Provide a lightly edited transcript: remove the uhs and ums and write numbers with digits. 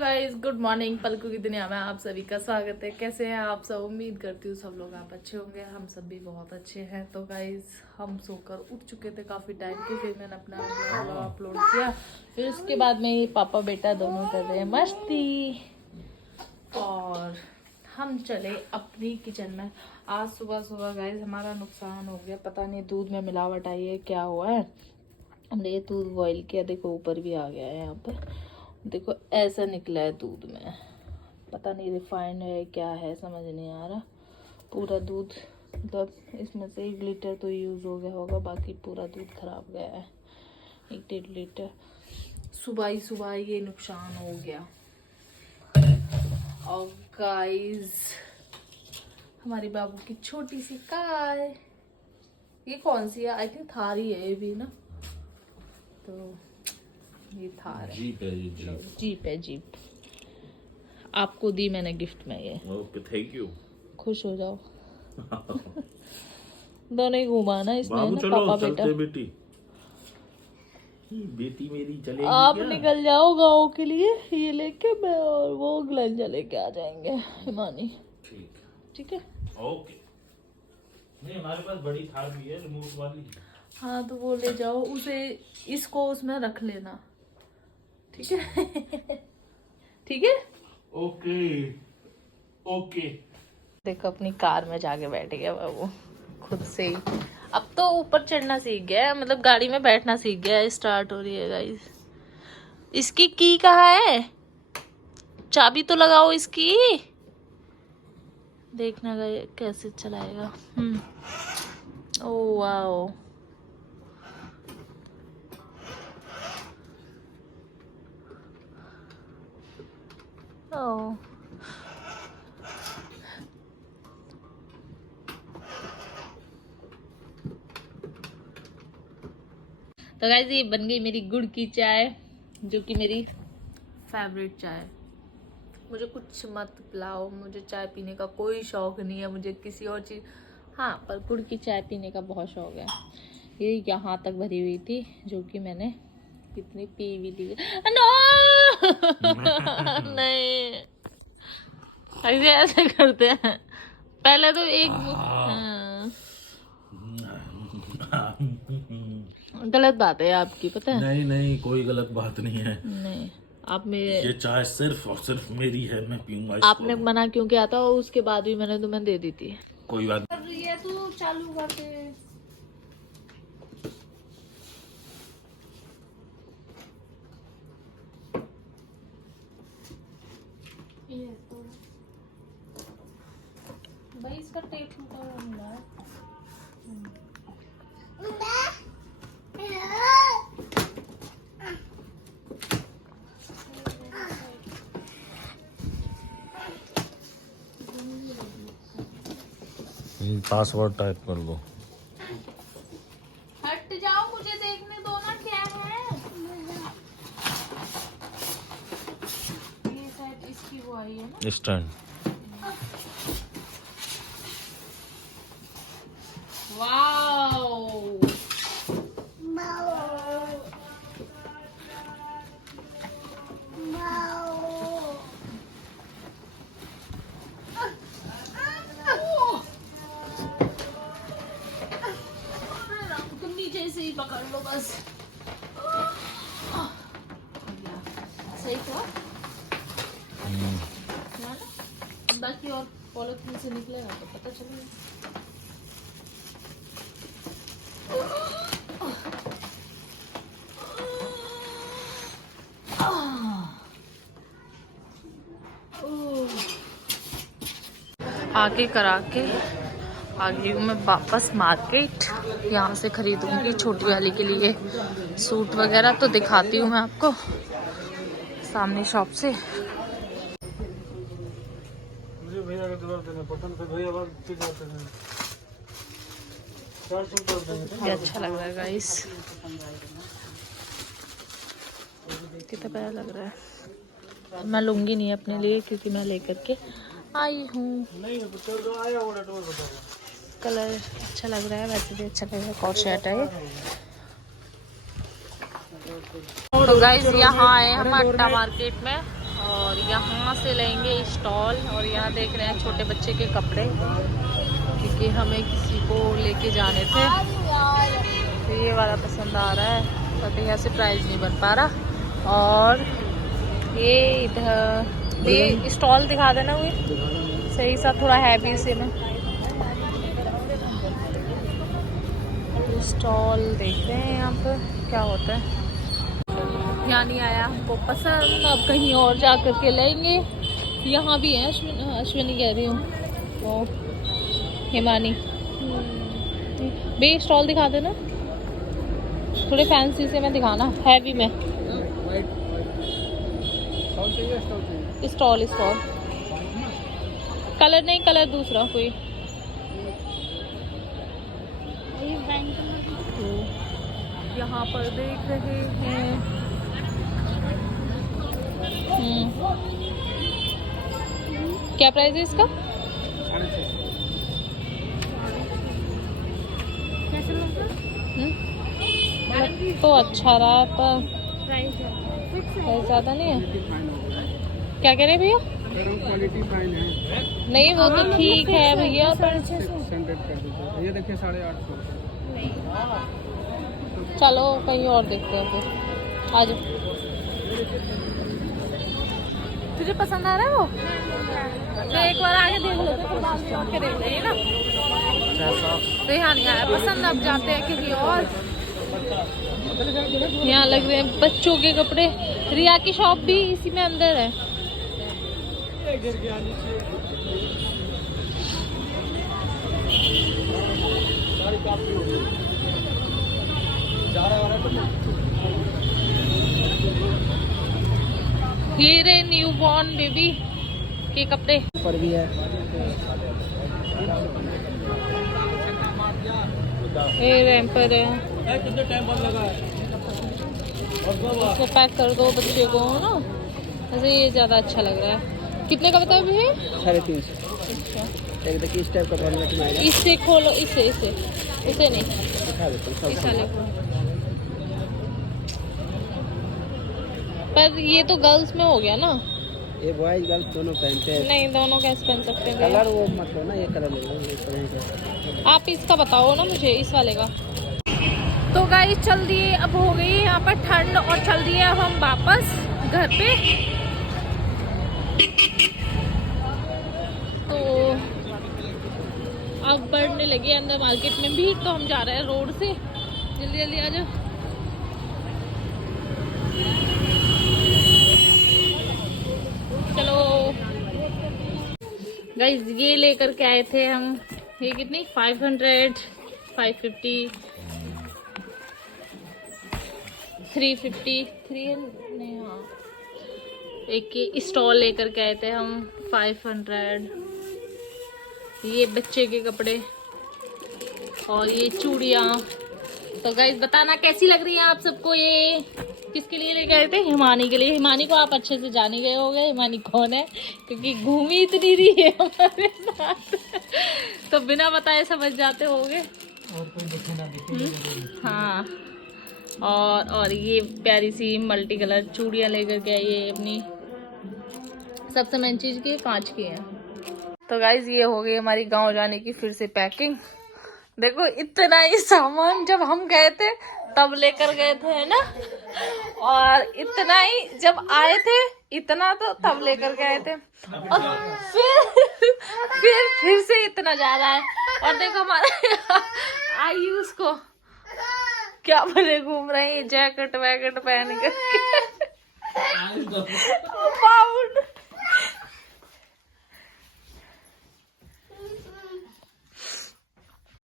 Guys, good morning. पलकों की दुनिया में आप सभी का स्वागत है। कैसे हैं आप सब? उम्मीद करती हूँ सब लोग आप अच्छे होंगे। हम सब भी बहुत अच्छे हैं। तो गाइस, हम सोकर उठ चुके थे काफ़ी टाइम के। फिर मैंने अपना ब्लॉग अपलोड किया। फिर उसके बाद में ही पापा बेटा दोनों कर रहे हैं मस्ती, और हम चले अपनी किचन में। आज सुबह सुबह गाइस हमारा नुकसान हो गया। पता नहीं दूध में मिलावट आई है, क्या हुआ है। हमने ये दूध बॉईल किया, देखो ऊपर भी आ गया है। यहाँ पर देखो ऐसा निकला है दूध में। पता नहीं रिफाइंड है क्या है, समझ नहीं आ रहा। पूरा दूध मतलब इसमें से 1 लीटर तो यूज़ हो गया होगा, बाकी पूरा दूध खराब गया है। 1-1.5 लीटर सुबह ही सुबह ये नुकसान हो गया। और गाइस, हमारी बाबू की छोटी सी कार, ये कौन सी है? आई थिंक थार ही है ये भी ना। तो ये थार है, जीप है, ये जीप है, जीप। आपको दी मैंने गिफ्ट में ये। Okay, thank you. खुश हो जाओ। दोनों ही घुमाना इसमें बाबू ना, चलो पापा चलते बेटा। बेटी मेरी चलेगी आप क्या? निकल जाओ गाँव के लिए ये लेके, मैं और वो ग्लेंजा लेके आ जाएंगे हिमानी। ठीक है ओके। नहीं, हमारे पास बड़ी थार भी है, रिमोट वाली। हाँ तो वो ले जाओ उसे, इसको उसमें रख लेना। ठीक है ठीक है ओके ओके। देखो अपनी कार में जाके बैठ गया बाबू खुद से ही। अब तो ऊपर चढ़ना सीख गया है, मतलब गाड़ी में बैठना सीख गया है। स्टार्ट हो रही है गाइस। इसकी की कहाँ है? चाबी तो लगाओ इसकी। देखना गाइस कैसे चलाएगा। ओ वाओ, ओ तो गाइस ये बन गई मेरी गुड़ की चाय, जो कि मेरी फेवरेट चाय। मुझे कुछ मत पिलाओ, मुझे चाय पीने का कोई शौक नहीं है। मुझे किसी और चीज़, हाँ पर गुड़ की चाय पीने का बहुत शौक है। ये यहाँ तक भरी हुई थी, जो कि मैंने कितनी पी भी ली। नो नहीं, ऐसे ऐसे करते हैं। पहले तो एक गलत बात है आपकी, पता है? नहीं नहीं, कोई गलत बात नहीं है। नहीं, आप मेरे, ये चाय सिर्फ और सिर्फ मेरी है, मैं पीऊंगा इसको। आपने मना क्यों किया था? और उसके बाद भी मैंने तुम्हें दे दी थी। कोई बात कर रही है तू, चालू कर दे। ये तो भाई इसका टेप टूटा हुआ मिला है। पासवर्ड टाइप कर लो। हट जाओ, मुझे देखने दो ना क्या है। ये शायद इसकी वो आई है ना, स्टैंड। वाओ। तुम नीचे से ही पकड़ लो बस। सही था ना? बाकी और पॉलिथीन से निकलेगा तो पता चलेगा। आगे करा के आ गई हूँ मैं वापस मार्केट। यहाँ से खरीदूंगी छोटी वाली के लिए सूट वगैरह, तो दिखाती हूँ मैं आपको सामने शॉप से। ये अच्छा लग रहा है गाइस, कितना प्यारा लग रहा है। मैं लूंगी नहीं अपने लिए, क्योंकि मैं लेकर के आई हूँ। कलर अच्छा लग रहा है, वैसे भी अच्छा लग रहा है। कॉट शर्ट है। तो गाइस यहाँ आए हम अट्टा मार्केट में, और यहाँ से लेंगे स्टॉल। और यहाँ देख रहे हैं छोटे बच्चे के कपड़े, क्योंकि हमें किसी को लेके जाने थे। तो ये वाला पसंद आ रहा है, बट यहाँ से प्राइस नहीं बन पा रहा। और ये इधर ये स्टॉल दिखा देना हुई सही सा, थोड़ा हैवी से में स्टॉल देख रहे हैं यहाँ पर क्या होता है। यहाँ नहीं आया हमको पसंद, अब कहीं और जा कर के लेंगे। यहाँ भी है अश्विनी कह रही हूँ, वो हिमानी बे स्टॉल दिखा देना, थोड़े फैंसी से में दिखाना, हैवी में। स्टॉल कलर नहीं, कलर दूसरा कोई। यहाँ पर देख रहे हैं क्या प्राइस है इसका? तो अच्छा रहा पर प्राइस ज़्यादा नहीं है। क्या कह रहे भैया? क्वालिटी फाइन है। नहीं वो तो ठीक है भैया, पर ये देखिए 850। चलो कहीं और देखते हैं फिर, आ जाओ। तुझे पसंद आ रहा है वो? तो एक बार आगे देख लो, तो बाद में और क्या देख रहे हैं ना। तो यहाँ नहीं आया पसंद, अब जाते हैं किसी और। यहाँ लग रहे हैं बच्चों के कपड़े। रिया की शॉप भी इसी में अंदर है। ये रहे न्यू बॉर्न बेबी के कपड़े पर भी है। ये रैम्पर है, कितने टाइम बाद लगा है? इसको पैक कर दो बच्चे को ना, ऐसे ये ज़्यादा अच्छा लग रहा है। कितने का बताया भी है? 350। अच्छा, एक देखिए इस टाइप का बनवा के आएगा। इससे खोलो, इसे नहीं, दिखा देते हैं इस सब। वाले को। पर ये तो गर्ल्स में हो गया ना? ये बॉयज गर्ल्स दोनों पहनते हैं। नहीं, दोनों कैसे पहन सकते हैं भैया? कलर वो मत लो ना, ये कलर ले लो, ये कलर का। आप इसका बताओ ना मुझे, इस वाले का। तो गाइस चल दिए, अब हो गई यहाँ पर ठंड और चल दिए अब हम वापस घर पे। तो अब बढ़ने लगी अंदर मार्केट में भी, तो हम जा रहे हैं रोड से। जल्दी जल्दी आ जाओ। चलो गाइस, ये लेकर के आए थे हम। ये कितनी? 500, 550, 350, 300 नहीं, हाँ। एक ये स्टॉल लेकर के आए थे हम, 500। ये बच्चे के कपड़े और ये चूड़ियाँ। तो गाइस बताना कैसी लग रही है आप सबको। ये किसके लिए लेके आए थे? हिमानी के लिए। हिमानी को आप अच्छे से जान ही गए होंगे हिमानी कौन है, क्योंकि घूमी इतनी रही है हमारे साथ। तो बिना बताए समझ जाते होंगे। और कोई देखे ना देखे। हाँ, और ये प्यारी सी मल्टी कलर चूड़ियाँ लेकर के आई है अपनी। सबसे मेन चीज़ की कांच की है। तो गाइज ये हो गई हमारी गांव जाने की फिर से पैकिंग। देखो इतना ही सामान जब हम गए थे तब लेकर गए थे, है ना, और इतना ही जब आए थे, इतना तो तब लेकर के आए थे, और फिर से इतना ज्यादा है। और देखो हमारे आयुष को क्या भले घूम रहे हैं जैकेट वैकेट पहन कर।